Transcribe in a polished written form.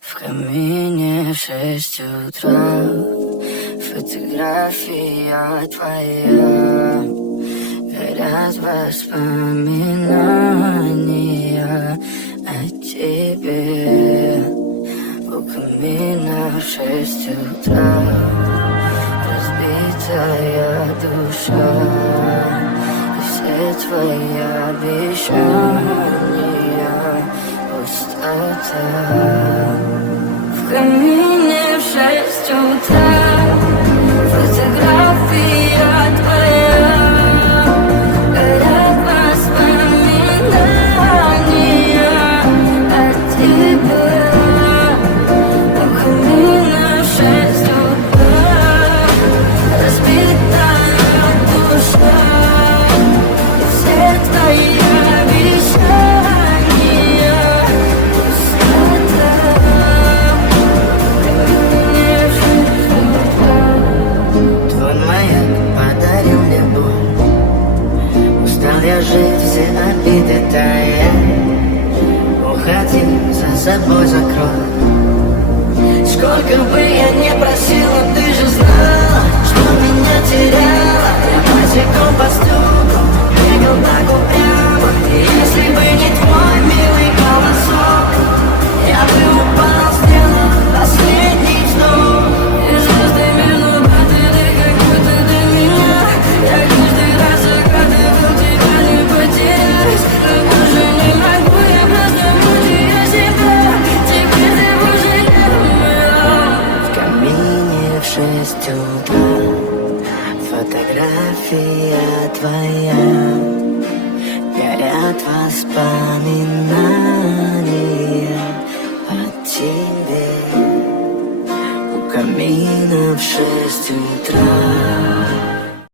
В камине 6 утра, фотография твоя, горят воспоминания о тебе. У камина в 6 утра, разбитая душа, и все твои обещания пустота. В камине в 6 утра, фотография твоя, горят воспоминания о тебе. У камина в 6 утра, разбитая душа, и все твои обещания пустота. Твой маяк подарил мне боль, устал я жить, все обиды тая. Уходи, за собой закрой. Сколько бы я не просила, ты же знала, что меня теряла. Я босиком по стуку бегал так упрямо, и если бы не твой милый голосок, я бы упал, сделал последний вздох. И звезды между падали, как будто до меня. Я каждый раз загадывал тебя не потерять, но уже не могу я просто мучить себя. Теперь ты уже не моя. В камине в 6 утра, фотография твоя, горят воспоминания о тебе. У камина в 6 утра,